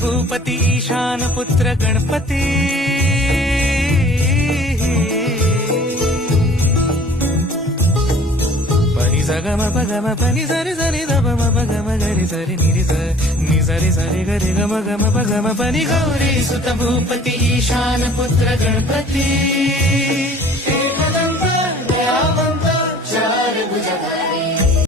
भूपती ईशान पुत्र गणपती पनी सगम पगम पनी सरी सरी दब पगम गरी सरी नि सरी सरी गरी गम गम पगम पनी गौरी सुत भूपती ईशान पुत्र गणपती